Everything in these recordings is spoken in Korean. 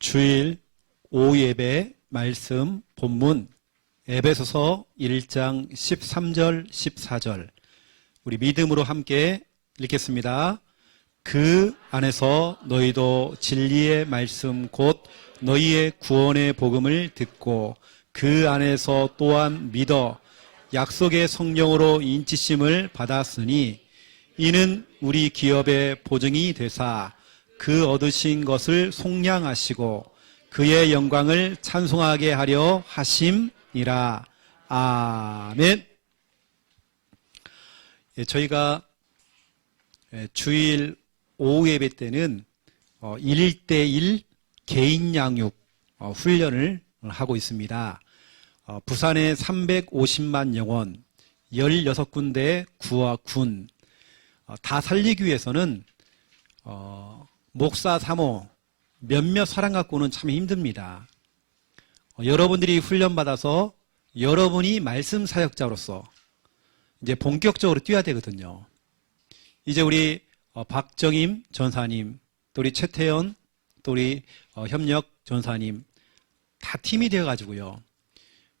주일 오후 예배 말씀 본문 에베소서 1장 13절 14절 우리 믿음으로 함께 읽겠습니다. 그 안에서 너희도 진리의 말씀 곧 너희의 구원의 복음을 듣고 그 안에서 또한 믿어 약속의 성령으로 인치심을 받았으니 이는 우리 기업의 보증이 되사 그 얻으신 것을 속량하시고 그의 영광을 찬송하게 하려 하심이라. 아멘. 저희가 주일 오후 예배 때는 1대1 개인 양육 훈련을 하고 있습니다. 부산의 350만 영혼 16군데 구와 군 다 살리기 위해서는 목사 사모 몇몇 사람 갖고는 참 힘듭니다. 여러분들이 훈련받아서 여러분이 말씀 사역자로서 이제 본격적으로 뛰어야 되거든요. 이제 우리 박정임 전사님, 또 우리 최태연, 또 우리 협력 전사님 다 팀이 되어가지고요.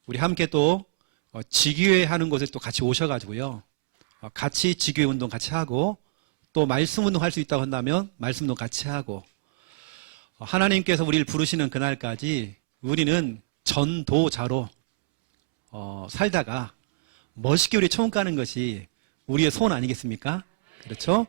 우리 함께 또 지교회 하는 곳에 또 같이 오셔가지고요. 같이 지교회 운동 같이 하고 또 말씀 운동 할 수 있다고 한다면 말씀 운동 같이 하고 하나님께서 우리를 부르시는 그날까지 우리는 전도자로 살다가 멋있게 우리 처음 가는 것이 우리의 소원 아니겠습니까? 그렇죠?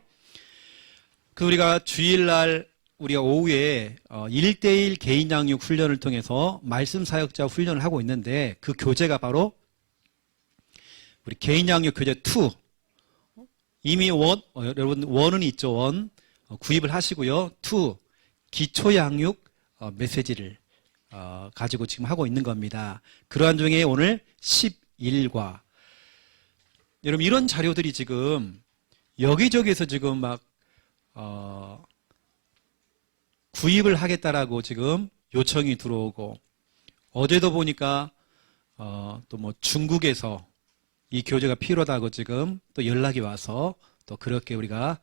우리가 주일날 우리가 오후에 1대1 개인 양육 훈련을 통해서 말씀 사역자 훈련을 하고 있는데 그 교재가 바로 우리 개인 양육 교재 2 이미 여러분 원은 있죠. 원 구입을 하시고요. 2 기초 양육 메시지를 가지고 지금 하고 있는 겁니다. 그러한 중에 오늘 11과 여러분 이런 자료들이 지금 여기저기서 지금 막 구입을 하겠다라고 지금 요청이 들어오고 어제도 보니까 또 뭐 중국에서 이 교재가 필요하다고 지금 또 연락이 와서 또 그렇게 우리가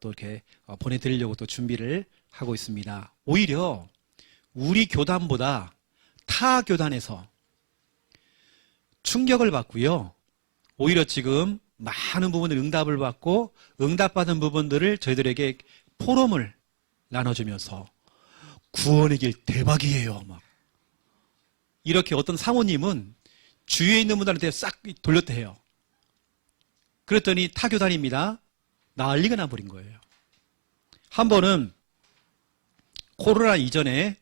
또 이렇게 보내드리려고 또 준비를 하고 있습니다. 오히려 우리 교단보다 타 교단에서 충격을 받고요. 오히려 지금 많은 부분들 응답을 받고 응답받은 부분들을 저희들에게 포럼을 나눠주면서 구원의 길 대박이에요. 막 이렇게 어떤 사모님은 주위에 있는 분들한테 싹 돌렸대요. 그랬더니 타교단입니다. 난리가 나버린 거예요. 한 번은 코로나 이전에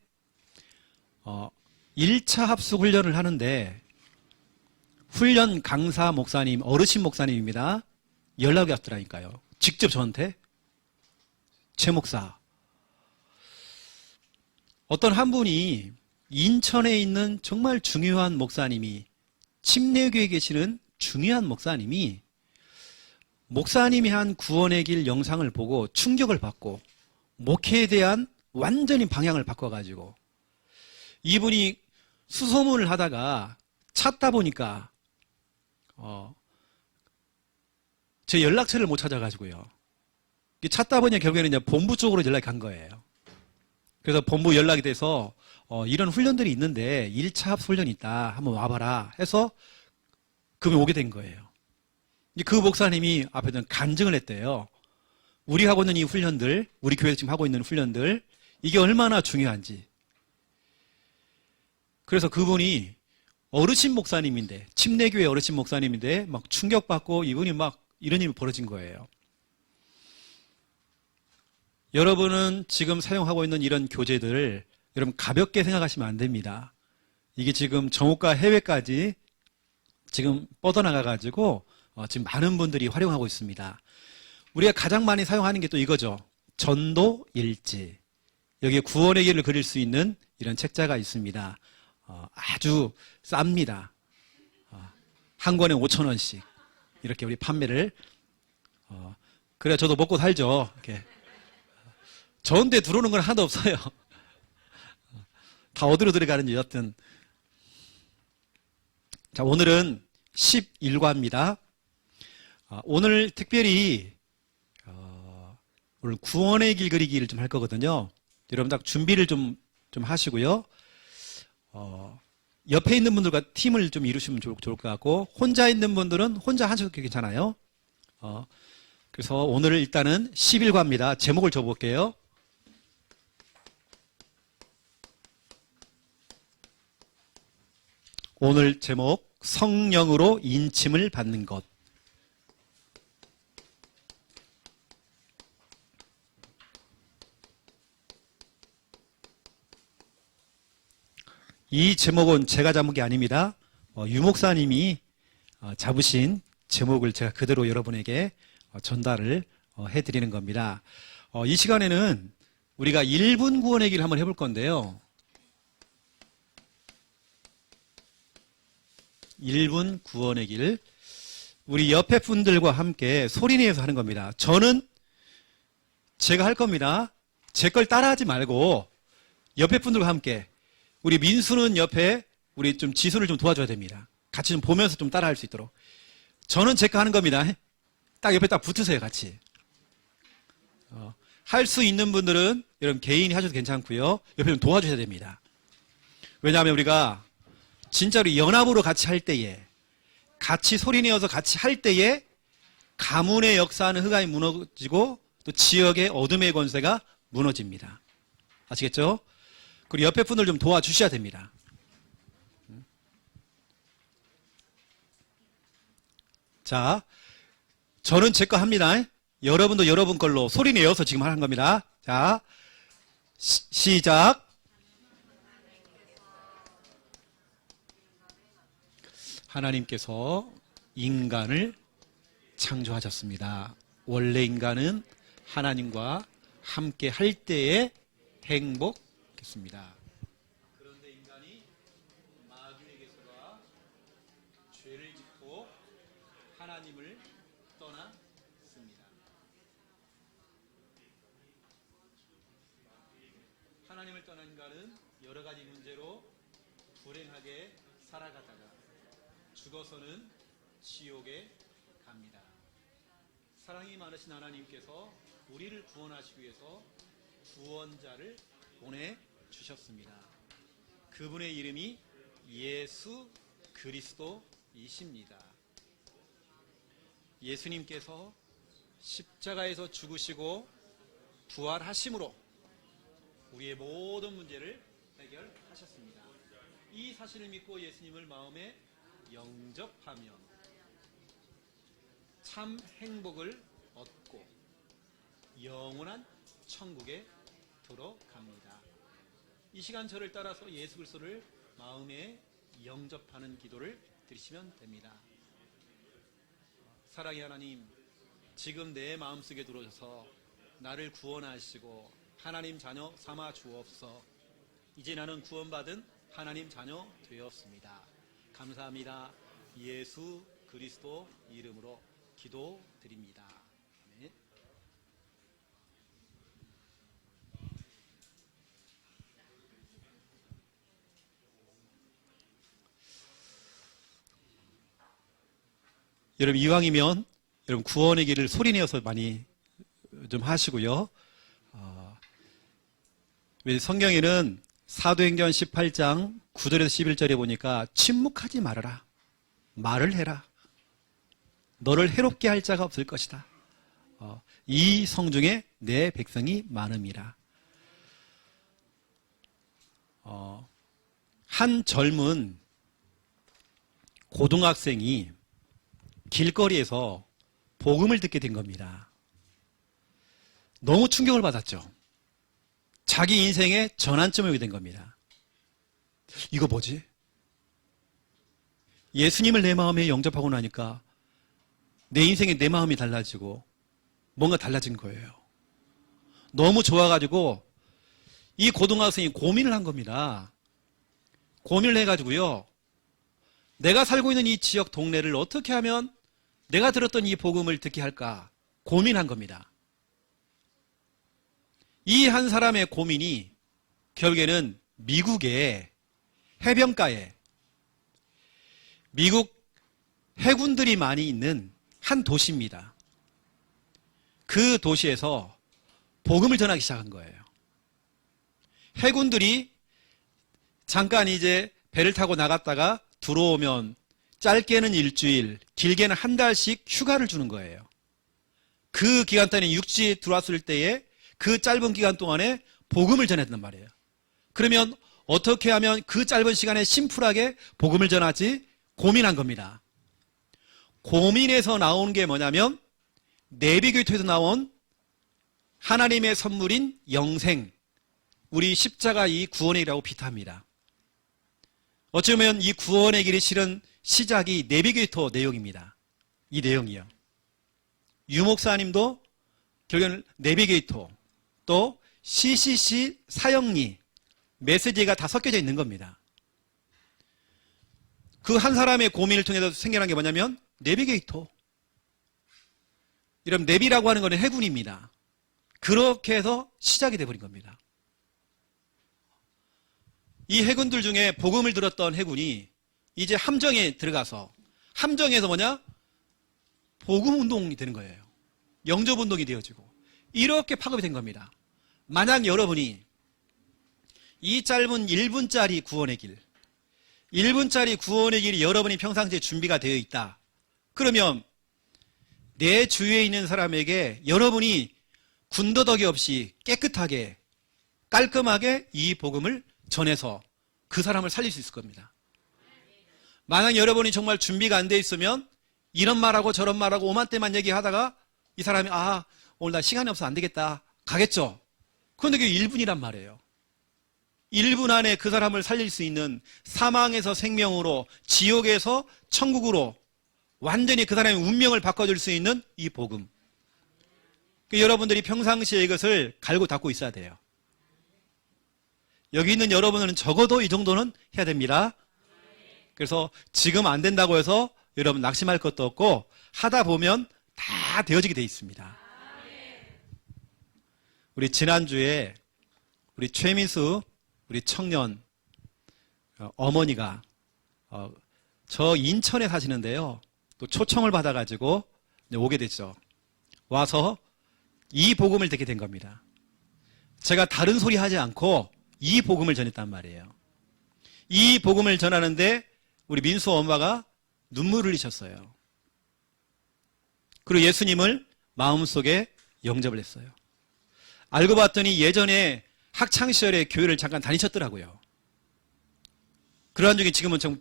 1차 합숙 훈련을 하는데 훈련 강사 목사님, 어르신 목사님입니다. 연락이 왔더라니까요. 직접 저한테 최 목사 어떤 한 분이 인천에 있는 정말 중요한 목사님이 침례교회에 계시는 중요한 목사님이 한 구원의 길 영상을 보고 충격을 받고 목회에 대한 완전히 방향을 바꿔가지고 이분이 수소문을 하다가 찾다 보니까 제 연락처를 못 찾아가지고요. 찾다 보니 결국에는 이제 본부 쪽으로 연락이 간 거예요. 그래서 본부 연락이 돼서 이런 훈련들이 있는데 1차 합숙 훈련이 있다. 한번 와봐라 해서 그분이 오게 된 거예요. 그 목사님이 앞에서 간증을 했대요. 우리 하고 있는 이 훈련들, 우리 교회에서 지금 하고 있는 훈련들 이게 얼마나 중요한지. 그래서 그분이 어르신 목사님인데 침례교회 어르신 목사님인데 막 충격받고 이분이 막 이런 일이 벌어진 거예요. 여러분은 지금 사용하고 있는 이런 교재들 여러분 가볍게 생각하시면 안 됩니다. 이게 지금 정오과 해외까지 지금 뻗어나가가지고 지금 많은 분들이 활용하고 있습니다. 우리가 가장 많이 사용하는 게 또 이거죠. 전도 일지. 여기에 구원의 길을 그릴 수 있는 이런 책자가 있습니다. 아주 쌉니다. 한 권에 5,000원씩 이렇게 우리 판매를 그래야 저도 먹고 살죠. 이렇게. 저한테 들어오는 건 하나도 없어요. 다 어디로 들어가는지 여하튼. 자, 오늘은 11과입니다. 오늘 특별히 오늘 구원의 길 그리기를 좀 할 거거든요. 여러분 딱 준비를 좀 좀 하시고요. 옆에 있는 분들과 팀을 좀 이루시면 좋을 것 같고, 혼자 있는 분들은 혼자 하셔도 괜찮아요. 그래서 오늘 일단은 11과입니다. 제목을 줘볼게요. 오늘 제목, 성령으로 인침을 받는 것. 이 제목은 제가 잡은 게 아닙니다. 유 목사님이 잡으신 제목을 제가 그대로 여러분에게 전달을 해드리는 겁니다. 이 시간에는 우리가 1분 구원의 길 한번 해볼 건데요. 1분 구원의 길. 우리 옆에 분들과 함께 소리내서 하는 겁니다. 저는 제가 할 겁니다. 제 걸 따라하지 말고 옆에 분들과 함께. 우리 민수는 옆에 우리 좀 지수를 좀 도와줘야 됩니다. 같이 좀 보면서 좀 따라할 수 있도록. 저는 제 거 하는 겁니다. 딱 옆에 딱 붙으세요, 같이. 할 수 있는 분들은 여러분 개인이 하셔도 괜찮고요. 옆에 좀 도와주셔야 됩니다. 왜냐하면 우리가 진짜로 연합으로 같이 할 때에, 같이 소리내어서 같이 할 때에 가문의 역사하는 흑암이 무너지고 또 지역의 어둠의 권세가 무너집니다. 아시겠죠? 그리고 옆에 분들 좀 도와주셔야 됩니다. 자, 저는 제 거 합니다. 여러분도 여러분 걸로 소리 내어서 지금 하는 겁니다. 자, 시작. 하나님께서 인간을 창조하셨습니다. 원래 인간은 하나님과 함께 할 때에 행복했습니다. 그런데 인간이 마귀에게서가 죄를 짓고 하나님을 떠났습니다. 하나님을 떠난 인간은 여러 가지 문제로 불행하게 살아가다가 죽어서는 지옥에 갑니다. 사랑이 많으신 하나님께서 우리를 구원하시기 위해서 구원자를 보내주셨습니다. 그분의 이름이 예수 그리스도이십니다. 예수님께서 십자가에서 죽으시고 부활하심으로 우리의 모든 문제를 해결하셨습니다. 이 사실을 믿고 예수님을 마음에 영접하면 참 행복을 얻고 영원한 천국에 들어갑니다. 이 시간 저를 따라서 예수 그리스도를 마음에 영접하는 기도를 드리시면 됩니다. 사랑의 하나님, 지금 내 마음속에 들어오셔서 나를 구원하시고 하나님 자녀 삼아 주옵소서. 이제 나는 구원받은 하나님 자녀 되었습니다. 감사합니다. 예수 그리스도 이름으로 기도드립니다. 아멘. 여러분 이왕이면 여러분 구원의 길을 소리내어서 많이 좀 하시고요. 왜 성경에는 사도행전 18장 9절에서 11절에 보니까 침묵하지 말아라. 말을 해라. 너를 해롭게 할 자가 없을 것이다. 이 성중에 내 백성이 많음이라. 한 젊은 고등학생이 길거리에서 복음을 듣게 된 겁니다. 너무 충격을 받았죠. 자기 인생의 전환점이 오게 된 겁니다. 이거 뭐지? 예수님을 내 마음에 영접하고 나니까 내 인생에 내 마음이 달라지고 뭔가 달라진 거예요. 너무 좋아가지고 이 고등학생이 고민을 한 겁니다. 고민을 해가지고요. 내가 살고 있는 이 지역 동네를 어떻게 하면 내가 들었던 이 복음을 듣게 할까 고민한 겁니다. 이 한 사람의 고민이 결국에는 미국의 해변가에 미국 해군들이 많이 있는 한 도시입니다. 그 도시에서 복음을 전하기 시작한 거예요. 해군들이 잠깐 이제 배를 타고 나갔다가 들어오면 짧게는 일주일, 길게는 한 달씩 휴가를 주는 거예요. 그 기간 동안에 육지에 들어왔을 때에 그 짧은 기간 동안에 복음을 전했단 말이에요. 그러면 어떻게 하면 그 짧은 시간에 심플하게 복음을 전하지? 고민한 겁니다. 고민에서 나온 게 뭐냐면 내비교토에서 나온 하나님의 선물인 영생, 우리 십자가 이 구원의 길이라고 비탄합니다. 어쩌면 이 구원의 길이 실은 시작이 내비게이터 내용입니다. 이 내용이요. 유 목사님도 결국은 내비게이터, 또 CCC 사형리, 메시지가 다 섞여져 있는 겁니다. 그 한 사람의 고민을 통해서 생겨난 게 뭐냐면 내비게이터. 이런 내비라고 하는 것은 해군입니다. 그렇게 해서 시작이 돼버린 겁니다. 이 해군들 중에 복음을 들었던 해군이 이제 함정에 들어가서 함정에서 뭐냐? 복음 운동이 되는 거예요. 영접 운동이 되어지고 이렇게 파급이 된 겁니다. 만약 여러분이 이 짧은 1분짜리 구원의 길, 1분짜리 구원의 길이 여러분이 평상시에 준비가 되어 있다. 그러면 내 주위에 있는 사람에게 여러분이 군더더기 없이 깨끗하게 깔끔하게 이 복음을 전해서 그 사람을 살릴 수 있을 겁니다. 만약 여러분이 정말 준비가 안 돼 있으면 이런 말하고 저런 말하고 오만때만 얘기하다가 이 사람이 오늘 나 시간이 없어 안 되겠다 가겠죠. 그런데 그게 1분이란 말이에요. 1분 안에 그 사람을 살릴 수 있는, 사망에서 생명으로, 지옥에서 천국으로 완전히 그 사람의 운명을 바꿔줄 수 있는 이 복음. 여러분들이 평상시에 이것을 갈고 닦고 있어야 돼요. 여기 있는 여러분은 적어도 이 정도는 해야 됩니다. 그래서 지금 안 된다고 해서 여러분 낙심할 것도 없고 하다 보면 다 되어지게 돼 있습니다. 우리 지난주에 우리 최민수 우리 청년 어머니가 저 인천에 사시는데요. 또 초청을 받아가지고 오게 됐죠. 와서 이 복음을 듣게 된 겁니다. 제가 다른 소리 하지 않고 이 복음을 전했단 말이에요. 이 복음을 전하는데 우리 민수 엄마가 눈물을 흘리셨어요. 그리고 예수님을 마음속에 영접을 했어요. 알고 봤더니 예전에 학창시절에 교회를 잠깐 다니셨더라고요. 그러한 중에 지금은 좀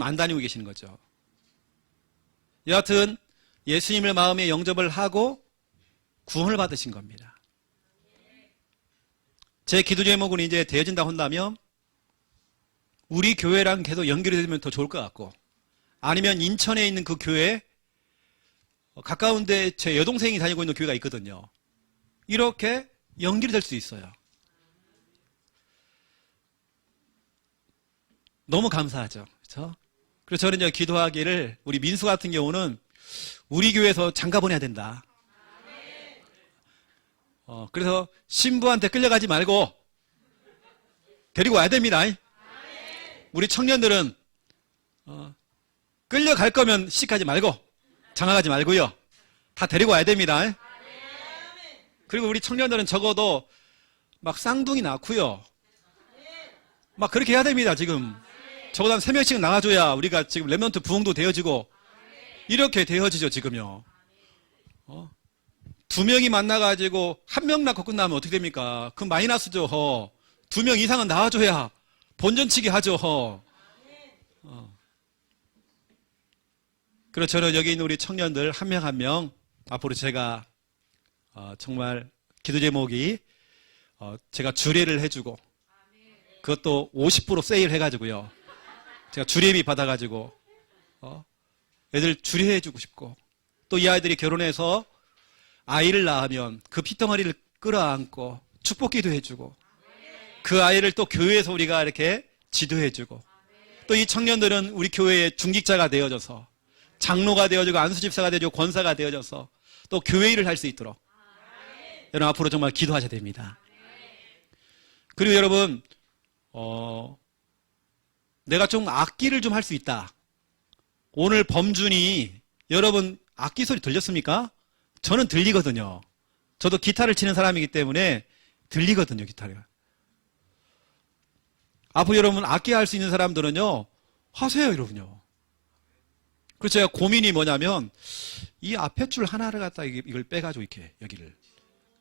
안 다니고 계시는 거죠. 여하튼 예수님을 마음에 영접을 하고 구원을 받으신 겁니다. 제 기도 제목은 이제 되어진다 한다면 우리 교회랑 계속 연결이 되면 더 좋을 것 같고, 아니면 인천에 있는 그 교회 가까운데 제 여동생이 다니고 있는 교회가 있거든요. 이렇게 연결이 될 수 있어요. 너무 감사하죠. 그렇죠? 그래서 저는 이제 기도하기를 우리 민수 같은 경우는 우리 교회에서 장가 보내야 된다. 그래서 신부한테 끌려가지 말고 데리고 와야 됩니다. 우리 청년들은 끌려갈 거면 시집가지 말고 장가가지 말고요. 다 데리고 와야 됩니다. 그리고 우리 청년들은 적어도 막 쌍둥이 낳고요. 막 그렇게 해야 됩니다. 지금 적어도 한 3명씩 나와줘야 우리가 지금 렘넌트 부흥도 되어지고 이렇게 되어지죠. 지금요. 2명이 만나가지고 1명 낳고 끝나면 어떻게 됩니까? 그럼 마이너스죠. 2명 이상은 나와줘야 본전치기 하죠. 그래서 저는 여기 있는 우리 청년들 한 명 한 명 앞으로 제가 정말 기도 제목이 제가 주례를 해주고, 그것도 50% 세일 해가지고요. 제가 주례비 받아가지고 애들 주례해주고 싶고, 또 이 아이들이 결혼해서 아이를 낳으면 그 피덩어리를 끌어안고 축복기도 해주고, 그 아이를 또 교회에서 우리가 이렇게 지도해주고, 또 이 청년들은 우리 교회의 중직자가 되어져서 장로가 되어지고 안수집사가 되어지고 권사가 되어져서 또 교회 일을 할 수 있도록 여러분 앞으로 정말 기도하셔야 됩니다. 그리고 여러분 내가 좀 악기를 좀 할 수 있다. 오늘 범준이 여러분 악기 소리 들렸습니까? 저는 들리거든요. 저도 기타를 치는 사람이기 때문에 들리거든요. 기타가. 앞으로 여러분 악기 할 수 있는 사람들은요, 하세요, 여러분요. 그래서 제가 고민이 뭐냐면, 이 앞에 줄 하나를 갖다 이걸 빼가지고 이렇게, 여기를.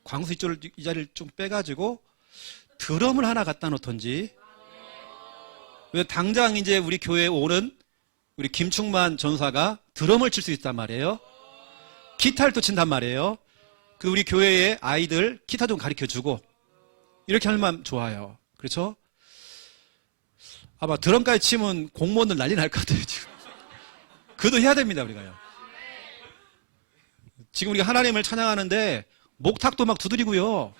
광수 이쪽을, 이 자리를 좀 빼가지고, 드럼을 하나 갖다 놓던지. 왜 당장 이제 우리 교회에 오는 우리 김충만 전사가 드럼을 칠 수 있단 말이에요. 기타를 또 친단 말이에요. 그 우리 교회의 아이들 기타 좀 가르쳐 주고, 이렇게 하면 좋아요. 그렇죠? 아마 드럼까지 치면 공무원들 난리 날 것 같아요, 지금. 그도 해야 됩니다, 우리가요. 지금 우리가 하나님을 찬양하는데, 목탁도 막 두드리고요.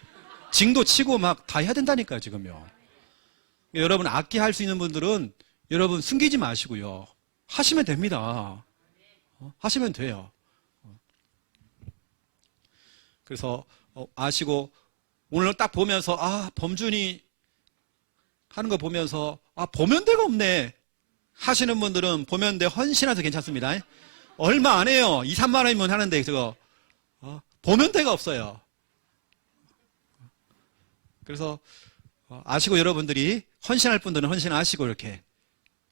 징도 치고 막 다 해야 된다니까요, 지금요. 여러분, 악기 할 수 있는 분들은 여러분 숨기지 마시고요. 하시면 됩니다. 하시면 돼요. 그래서 아시고, 오늘 딱 보면서, 범준이 하는 거 보면서, 보면대가 없네 하시는 분들은 보면대 헌신해도 괜찮습니다. 얼마 안 해요. 2, 3만 원이면 하는데 그거 보면대가 없어요. 그래서 아시고 여러분들이 헌신할 분들은 헌신하시고 이렇게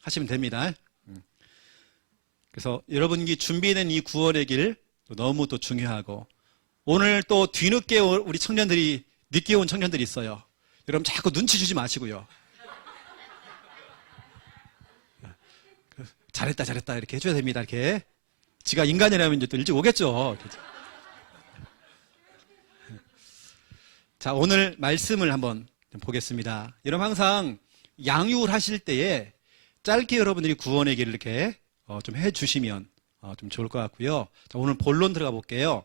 하시면 됩니다. 그래서 여러분이 준비된 이 구원의 길 너무 또 중요하고, 오늘 또 뒤늦게 우리 청년들이, 늦게 온 청년들이 있어요. 여러분 자꾸 눈치 주지 마시고요. 잘했다 잘했다 이렇게 해줘야 됩니다. 이렇게 지가 인간이라면 이제 또 일찍 오겠죠. 자, 오늘 말씀을 한번 보겠습니다. 여러분 항상 양육을 하실 때에 짧게 여러분들이 구원의 길을 이렇게 좀 해주시면 좀 좋을 것 같고요. 자, 오늘 본론 들어가 볼게요.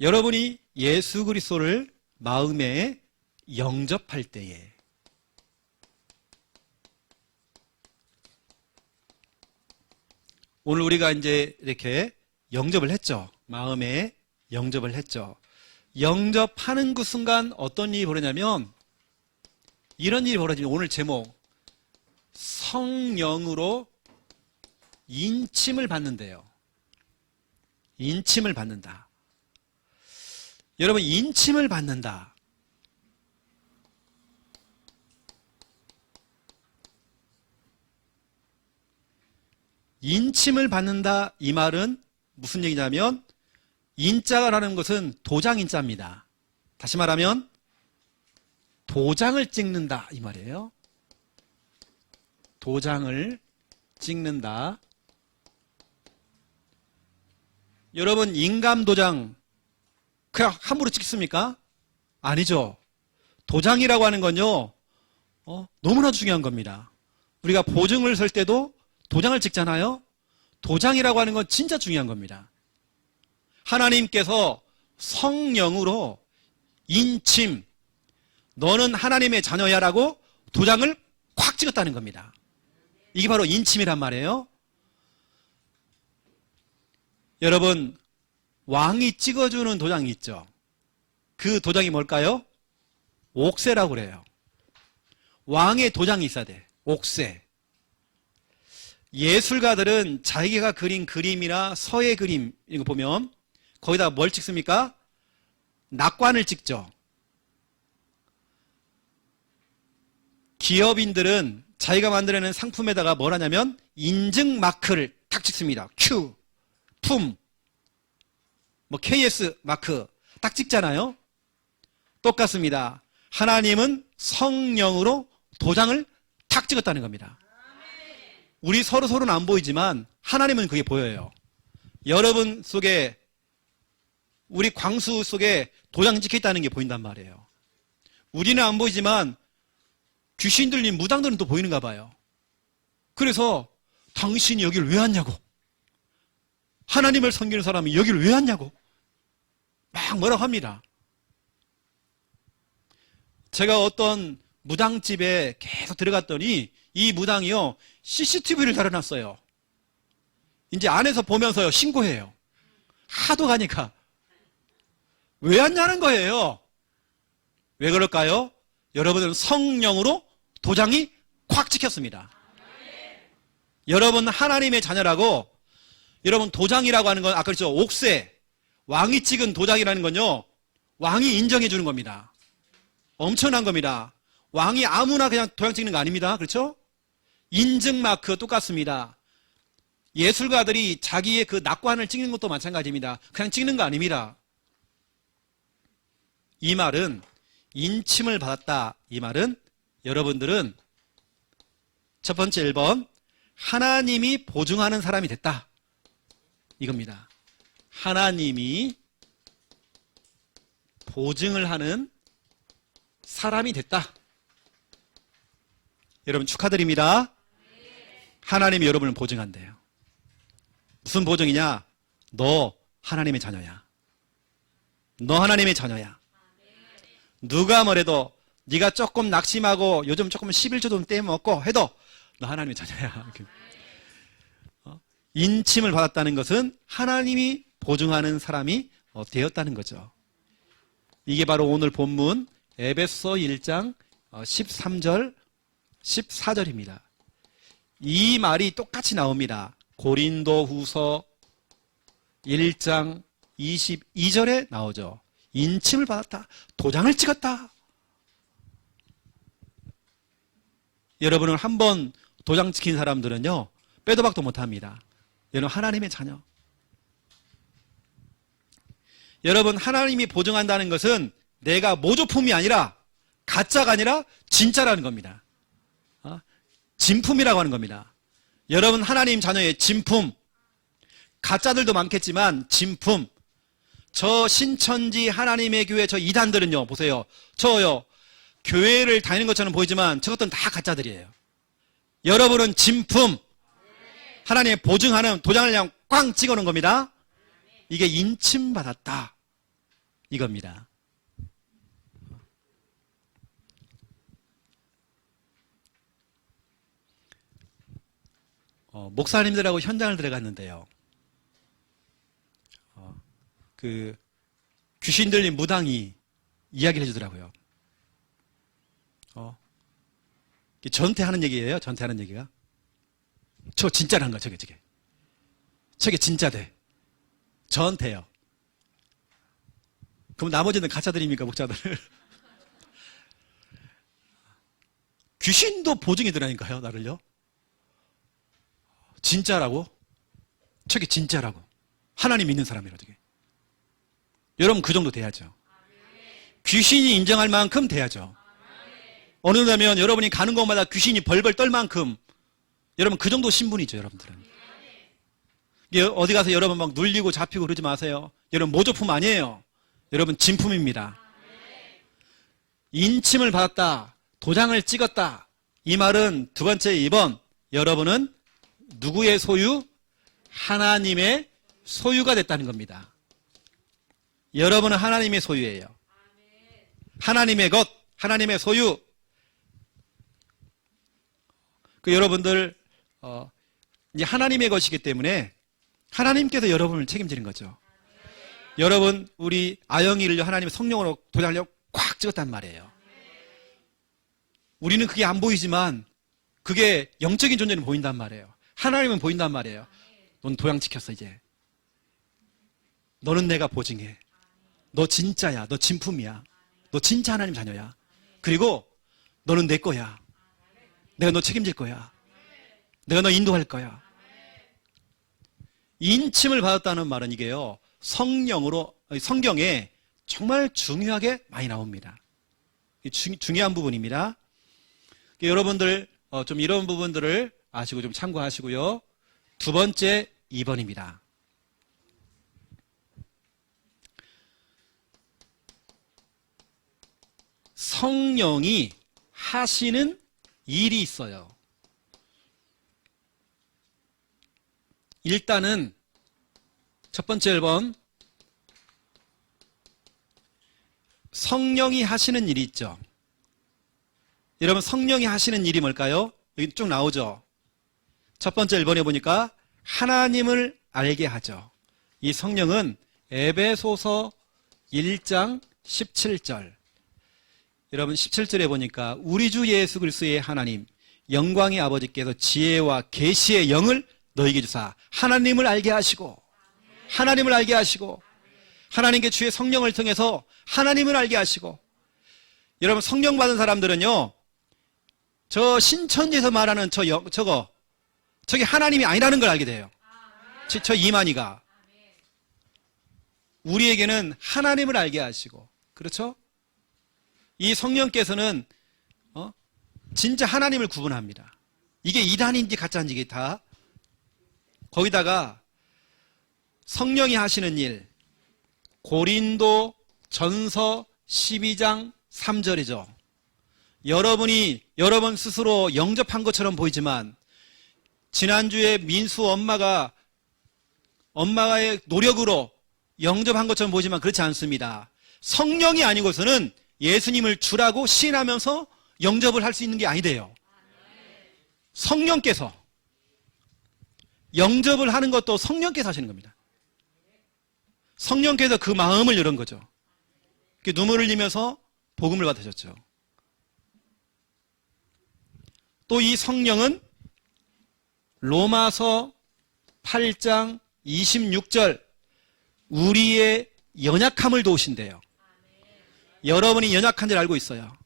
여러분이 예수 그리스도를 마음에 영접할 때에, 오늘 우리가 이제 이렇게 영접을 했죠. 마음에 영접을 했죠. 영접하는 그 순간 어떤 일이 벌어지냐면, 이런 일이 벌어지면, 오늘 제목, 성령으로 인침을 받는데요. 인침을 받는다. 여러분, 인침을 받는다. 인침을 받는다, 이 말은 무슨 얘기냐면, 인자라는 것은 도장인자입니다. 다시 말하면 도장을 찍는다, 이 말이에요. 도장을 찍는다. 여러분, 인감 도장 그냥 함부로 찍습니까? 아니죠. 도장이라고 하는 건요, 너무나 중요한 겁니다. 우리가 보증을 설 때도 도장을 찍잖아요. 도장이라고 하는 건 진짜 중요한 겁니다. 하나님께서 성령으로 인침, 너는 하나님의 자녀야라고 도장을 콱 찍었다는 겁니다. 이게 바로 인침이란 말이에요. 여러분, 왕이 찍어주는 도장이 있죠. 그 도장이 뭘까요? 옥새라고 그래요. 왕의 도장이 있어야 돼. 옥새. 예술가들은 자기가 그린 그림이나 서예 그림 이거 보면 거기다 뭘 찍습니까? 낙관을 찍죠. 기업인들은 자기가 만들어낸 상품에다가 뭘 하냐면 인증 마크를 딱 찍습니다. Q, 품, KS 마크 딱 찍잖아요. 똑같습니다. 하나님은 성령으로 도장을 탁 찍었다는 겁니다. 우리 서로는 안 보이지만 하나님은 그게 보여요. 여러분 속에, 우리 광수 속에 도장 찍혀 있다는 게 보인단 말이에요. 우리는 안 보이지만 귀신 들린 무당들은 또 보이는가 봐요. 그래서 당신이 여기를 왜 왔냐고, 하나님을 섬기는 사람이 여기를 왜 왔냐고 막 뭐라고 합니다. 제가 어떤 무당집에 계속 들어갔더니 이 무당이요, CCTV를 달아놨어요. 이제 안에서 보면서요, 신고해요. 하도 가니까. 왜 왔냐는 거예요. 왜 그럴까요? 여러분은 성령으로 도장이 콱 찍혔습니다. 여러분 하나님의 자녀라고, 여러분 도장이라고 하는 건 아까 그랬죠, 옥새. 왕이 찍은 도장이라는 건요, 왕이 인정해 주는 겁니다. 엄청난 겁니다. 왕이 아무나 그냥 도장 찍는 거 아닙니다. 그렇죠? 인증 마크 똑같습니다. 예술가들이 자기의 그 낙관을 찍는 것도 마찬가지입니다. 그냥 찍는 거 아닙니다. 이 말은 인침을 받았다. 이 말은 여러분들은 첫 번째 1번 하나님이 보증하는 사람이 됐다. 이겁니다. 하나님이 보증을 하는 사람이 됐다. 여러분 축하드립니다. 하나님이 여러분을 보증한대요. 무슨 보증이냐? 너 하나님의 자녀야. 너 하나님의 자녀야. 누가 뭐래도 네가 조금 낙심하고 요즘 조금 11조 좀 떼먹고 해도 너 하나님의 자녀야. 인침을 받았다는 것은 하나님이 보증하는 사람이 되었다는 거죠. 이게 바로 오늘 본문 에베소 1장 13절 14절입니다. 이 말이 똑같이 나옵니다. 고린도 후서 1장 22절에 나오죠. 인침을 받았다. 도장을 찍었다. 여러분을 한번 도장 찍힌 사람들은요, 빼도 박도 못합니다. 여러분 하나님의 자녀. 여러분 하나님이 보증한다는 것은 내가 모조품이 아니라 가짜가 아니라 진짜라는 겁니다. 진품이라고 하는 겁니다. 여러분 하나님 자녀의 진품. 가짜들도 많겠지만 진품. 저 신천지 하나님의 교회 저 이단들은요, 보세요. 저요, 교회를 다니는 것처럼 보이지만 저것들은 다 가짜들이에요. 여러분은 진품. 하나님의 보증하는 도장을 그냥 꽝 찍어 놓은 겁니다. 이게 인침받았다. 이겁니다. 목사님들하고 현장을 들어갔는데요. 그 귀신 들린 무당이 이야기를 해주더라고요. 전태하는 얘기예요. 전태하는 얘기가. 저 진짜라는 거야. 저게 진짜대. 전태요. 그럼 나머지는 가짜들입니까, 목자들? 귀신도 보증이 되라니까요, 나를요. 진짜라고? 저게 진짜라고. 하나님 믿는 사람이라 저게. 여러분 그 정도 돼야죠. 귀신이 인정할 만큼 돼야죠. 어느 날면 여러분이 가는 곳마다 귀신이 벌벌 떨 만큼 여러분 그 정도 신분이죠, 여러분들은. 어디 가서 여러분 막 눌리고 잡히고 그러지 마세요. 여러분 모조품 아니에요. 여러분 진품입니다. 인침을 받았다. 도장을 찍었다. 이 말은 두 번째 2번. 여러분은 누구의 소유? 하나님의 소유가 됐다는 겁니다. 여러분은 하나님의 소유예요. 하나님의 것, 하나님의 소유. 여러분들 이제 하나님의 것이기 때문에 하나님께서 여러분을 책임지는 거죠. 여러분 우리 아영이를 하나님의 성령으로 도장을 꽉 찍었단 말이에요. 우리는 그게 안 보이지만 그게 영적인 존재는 보인단 말이에요. 하나님은 보인단 말이에요. 넌 도장 찍혔어 이제. 너는 내가 보증해. 너 진짜야. 너 진품이야. 너 진짜 하나님 자녀야. 그리고 너는 내 거야. 내가 너 책임질 거야. 내가 너 인도할 거야. 인침을 받았다는 말은 이게요, 성경에 정말 중요하게 많이 나옵니다. 중요한 부분입니다. 여러분들 좀 이런 부분들을 아시고 좀 참고하시고요. 두 번째 2번입니다. 성령이 하시는 일이 있어요. 일단은 첫 번째 1번, 성령이 하시는 일이 있죠. 여러분 성령이 하시는 일이 뭘까요? 여기 쭉 나오죠. 첫 번째 1번에 보니까 하나님을 알게 하죠. 이 성령은 에베소서 1장 17절. 여러분 17절에 보니까 우리 주 예수 그리스도의 하나님 영광의 아버지께서 지혜와 계시의 영을 너희에게 주사 하나님을 알게 하시고, 하나님을 알게 하시고, 하나님께 주의 성령을 통해서 하나님을 알게 하시고. 여러분 성령 받은 사람들은요, 저 신천지에서 말하는 저게 하나님이 아니라는 걸 알게 돼요. 저 이만희가 우리에게는 하나님을 알게 하시고, 그렇죠? 이 성령께서는 진짜 하나님을 구분합니다. 이게 이단인지 가짜인지 이게 다. 거기다가 성령이 하시는 일, 고린도 전서 12장 3절이죠. 여러분 스스로 영접한 것처럼 보이지만 지난주에 민수 엄마의 노력으로 영접한 것처럼 보이지만 그렇지 않습니다. 성령이 아니고서는 예수님을 주라고 시인하면서 영접을 할 수 있는 게 아니래요. 성령께서 영접을 하는 것도 성령께서 하시는 겁니다. 성령께서 그 마음을 열은 거죠. 눈물을 흘리면서 복음을 받으셨죠. 또 이 성령은 로마서 8장 26절 우리의 연약함을 도우신대요. 여러분이 연약한 줄 알고 있어요.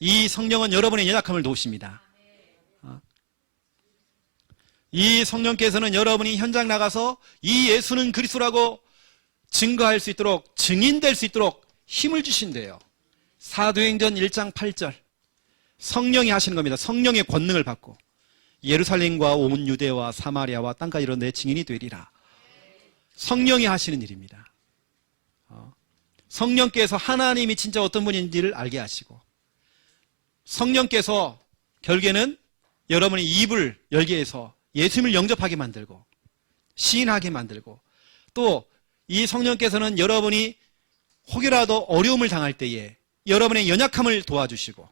이 성령은 여러분의 연약함을 도우십니다. 이 성령께서는 여러분이 현장 나가서 이 예수는 그리스도라고 증거할 수 있도록, 증인될 수 있도록 힘을 주신대요. 사도행전 1장 8절 성령이 하시는 겁니다. 성령의 권능을 받고 예루살렘과 온 유대와 사마리아와 땅까지 이런 내 증인이 되리라. 성령이 하시는 일입니다. 성령께서 하나님이 진짜 어떤 분인지를 알게 하시고, 성령께서 결국에는 여러분의 입을 열게 해서 예수님을 영접하게 만들고 시인하게 만들고, 또 이 성령께서는 여러분이 혹여라도 어려움을 당할 때에 여러분의 연약함을 도와주시고,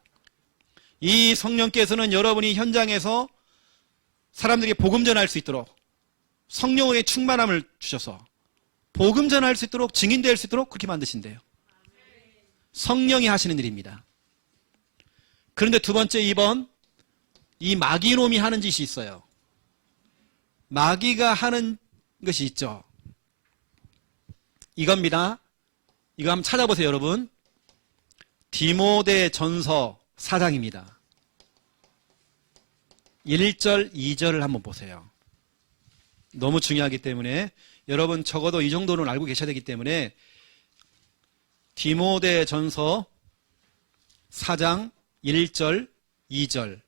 이 성령께서는 여러분이 현장에서 사람들에게 복음 전할 수 있도록 성령의 충만함을 주셔서 복음 전할 수 있도록, 증인될 수 있도록 그렇게 만드신대요. 성령이 하시는 일입니다. 그런데 두 번째, 2번, 이 마귀놈이 하는 짓이 있어요. 마귀가 하는 것이 있죠. 이겁니다. 이거 한번 찾아보세요, 여러분. 디모데 전서 4장입니다. 1절, 2절을 한번 보세요. 너무 중요하기 때문에 여러분 적어도 이 정도는 알고 계셔야 되기 때문에 디모데 전서 4장 1절, 2절.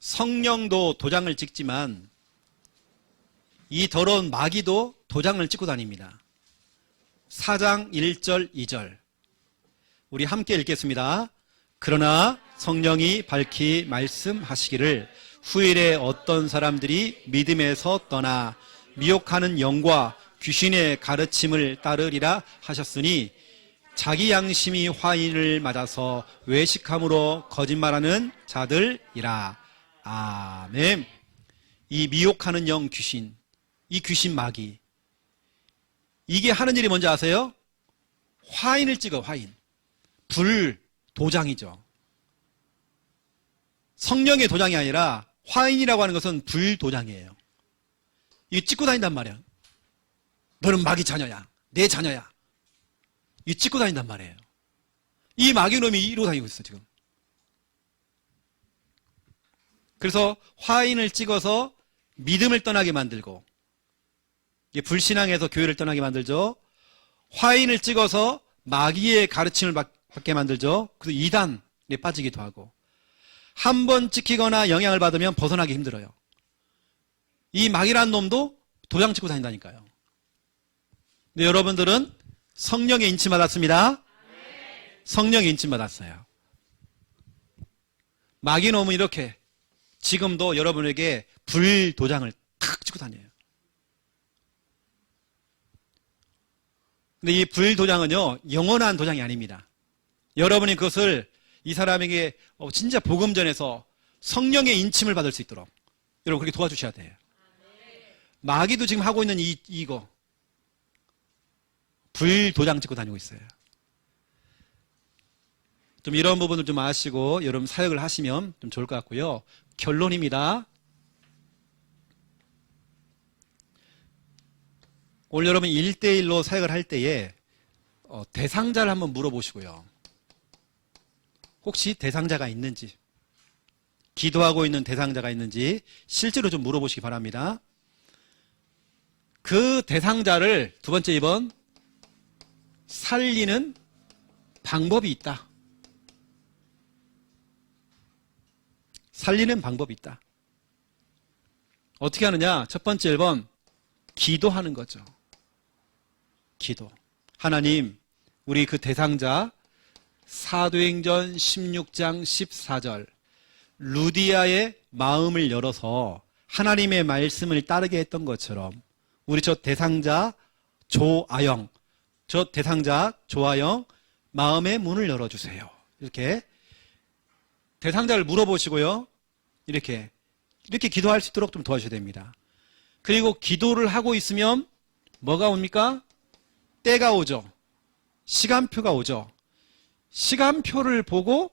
성령도 도장을 찍지만 이 더러운 마귀도 도장을 찍고 다닙니다. 4장 1절, 2절. 우리 함께 읽겠습니다. 그러나 성령이 밝히 말씀하시기를 후일에 어떤 사람들이 믿음에서 떠나 미혹하는 영과 귀신의 가르침을 따르리라 하셨으니 자기 양심이 화인을 맞아서 외식함으로 거짓말하는 자들이라. 아멘. 이 미혹하는 영 귀신, 이 귀신 마귀, 이게 하는 일이 뭔지 아세요? 화인을 찍어. 화인. 불 도장이죠. 성령의 도장이 아니라 화인이라고 하는 것은 불 도장이에요. 이거 찍고 다닌단 말이야. 너는 마귀 자녀야. 내 자녀야. 이거 찍고 다닌단 말이에요. 이 마귀놈이 이러고 다니고 있어 지금. 그래서 화인을 찍어서 믿음을 떠나게 만들고, 이게 불신앙에서 교회를 떠나게 만들죠. 화인을 찍어서 마귀의 가르침을 받게 만들죠. 그래서 이단에 빠지기도 하고, 한 번 찍히거나 영향을 받으면 벗어나기 힘들어요. 이 마귀라는 놈도 도장 찍고 다닌다니까요. 근데 여러분들은 성령의 인침 받았습니다. 성령의 인침 받았어요. 마귀놈은 이렇게 지금도 여러분에게 불 도장을 탁 찍고 다녀요. 근데 이 불 도장은요, 영원한 도장이 아닙니다. 여러분이 그것을 이 사람에게 진짜 복음 전해서 성령의 인침을 받을 수 있도록 여러분 그렇게 도와주셔야 돼요. 마귀도 지금 하고 있는 이거 불 도장 찍고 다니고 있어요. 좀 이런 부분을 좀 아시고 여러분 사역을 하시면 좀 좋을 것 같고요. 결론입니다. 오늘 여러분 1대1로 사역을 할 때에 대상자를 한번 물어보시고요. 혹시 대상자가 있는지, 기도하고 있는 대상자가 있는지 실제로 좀 물어보시기 바랍니다. 그 대상자를 두 번째 2번 살리는 방법이 있다. 살리는 방법이 있다. 어떻게 하느냐? 첫 번째 1번 기도하는 거죠. 기도. 하나님, 우리 그 대상자 사도행전 16장 14절 루디아의 마음을 열어서 하나님의 말씀을 따르게 했던 것처럼 우리 저 대상자 조아영 마음의 문을 열어주세요. 이렇게 대상자를 물어보시고요. 이렇게 기도할 수 있도록 좀 도와주셔야 됩니다. 그리고 기도를 하고 있으면 뭐가 옵니까? 때가 오죠. 시간표가 오죠. 시간표를 보고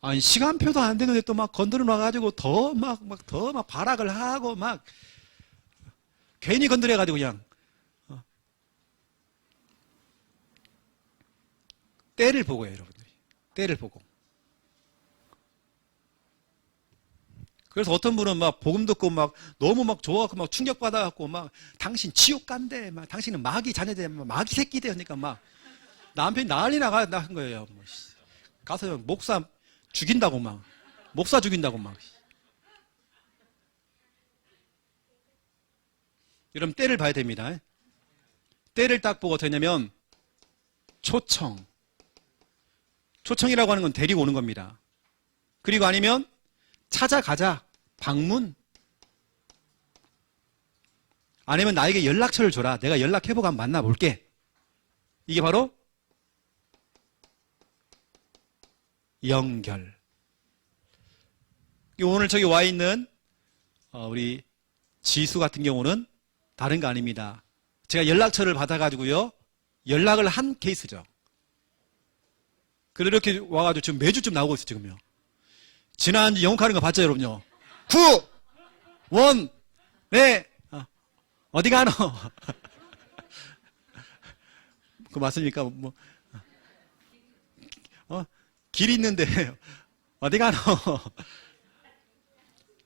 아니 시간표도 안 되는데 또 막 건드려 놔가지고 더 막 발악을 하고 막 괜히 건드려가지고 그냥 때를 보고요, 여러분들이. 때를 보고. 그래서 어떤 분은 막 복음 듣고 막 너무 막 좋아갖고 막 충격받아갖고 막 당신 지옥 간대, 막 당신은 마귀 자녀대, 마귀 새끼 돼. 그러니까 막 남편이 난리 나간 거예요. 가서 목사 죽인다고 막. 목사 죽인다고 막. 여러분 때를 봐야 됩니다. 때를 딱 보고 어떻게 하냐면 초청이라고 하는 건 데리고 오는 겁니다. 그리고 아니면 찾아가자. 방문. 아니면 나에게 연락처를 줘라. 내가 연락해보고 한번 만나볼게. 이게 바로 연결. 오늘 저기 와 있는 우리 지수 같은 경우는 다른 거 아닙니다. 제가 연락처를 받아가지고요. 연락을 한 케이스죠. 그리고 이렇게 와가지고 지금 매주쯤 나오고 있어요, 지금요. 지난주 영국하는 거 봤죠, 여러분요? 9, 1, 네, 어디 가노? 그거 맞습니까? 길 있는데, 어디 가노?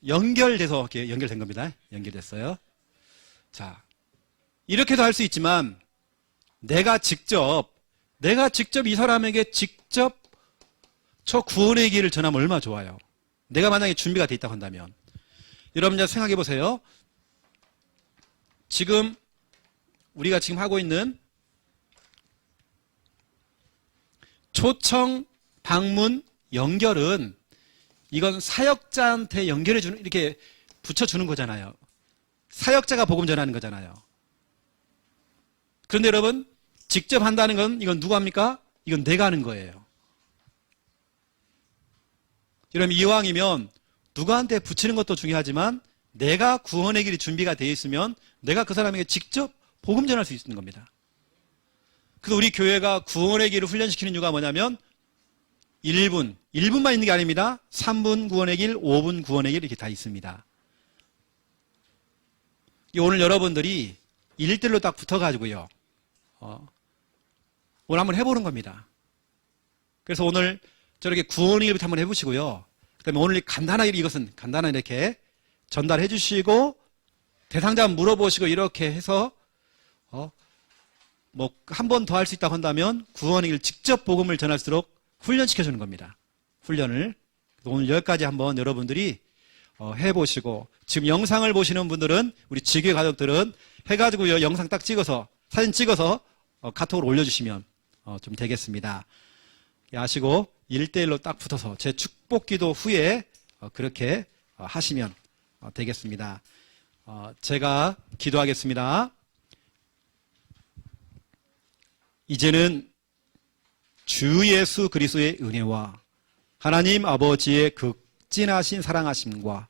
연결돼서, 이렇게 연결된 겁니다. 연결됐어요. 자, 이렇게도 할 수 있지만, 내가 직접 이 사람에게 직접 저 구원의 길을 전하면 얼마나 좋아요. 내가 만약에 준비가 돼 있다고 한다면. 여러분, 이제 생각해 보세요. 지금, 우리가 지금 하고 있는 초청, 방문, 연결은 이건 사역자한테 연결해주는, 이렇게 붙여주는 거잖아요. 사역자가 복음 전하는 거잖아요. 그런데 여러분, 직접 한다는 건 이건 누가 합니까? 이건 내가 하는 거예요. 여러분, 이왕이면 누구한테 붙이는 것도 중요하지만 내가 구원의 길이 준비가 되어 있으면 내가 그 사람에게 직접 복음 전할 수 있는 겁니다. 그래서 우리 교회가 구원의 길을 훈련시키는 이유가 뭐냐면 1분만 있는 게 아닙니다. 3분 구원의 길, 5분 구원의 길 이렇게 다 있습니다. 오늘 여러분들이 1대1로 딱 붙어가지고요. 오늘 한번 해보는 겁니다. 그래서 오늘 저렇게 구원의 길부터 한번 해보시고요. 그 다음에 오늘 간단하게 이것은 간단하게 이렇게 전달해 주시고 대상자 물어보시고 이렇게 해서 뭐 한 번 더 할 수 있다고 한다면 구원의 길 직접 복음을 전할수록 훈련시켜 주는 겁니다. 훈련을. 오늘 여기까지 한번 여러분들이 해보시고 지금 영상을 보시는 분들은 우리 지교회 가족들은 해가지고요 영상 딱 찍어서 사진 찍어서 카톡으로 올려주시면 좀 되겠습니다. 아시고 1대1로 딱 붙어서 제 축복기도 후에 그렇게 하시면 되겠습니다. 제가 기도하겠습니다. 이제는 주 예수 그리스도의 은혜와 하나님 아버지의 극진하신 사랑하심과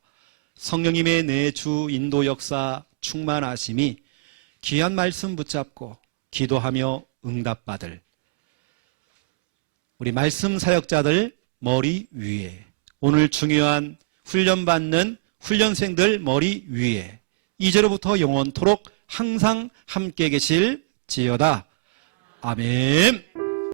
성령님의 내주 인도 역사 충만하심이 귀한 말씀 붙잡고 기도하며 응답받을 우리 말씀 사역자들 머리 위에 오늘 중요한 훈련받는 훈련생들 머리 위에 이제로부터 영원토록 항상 함께 계실지어다. 아멘.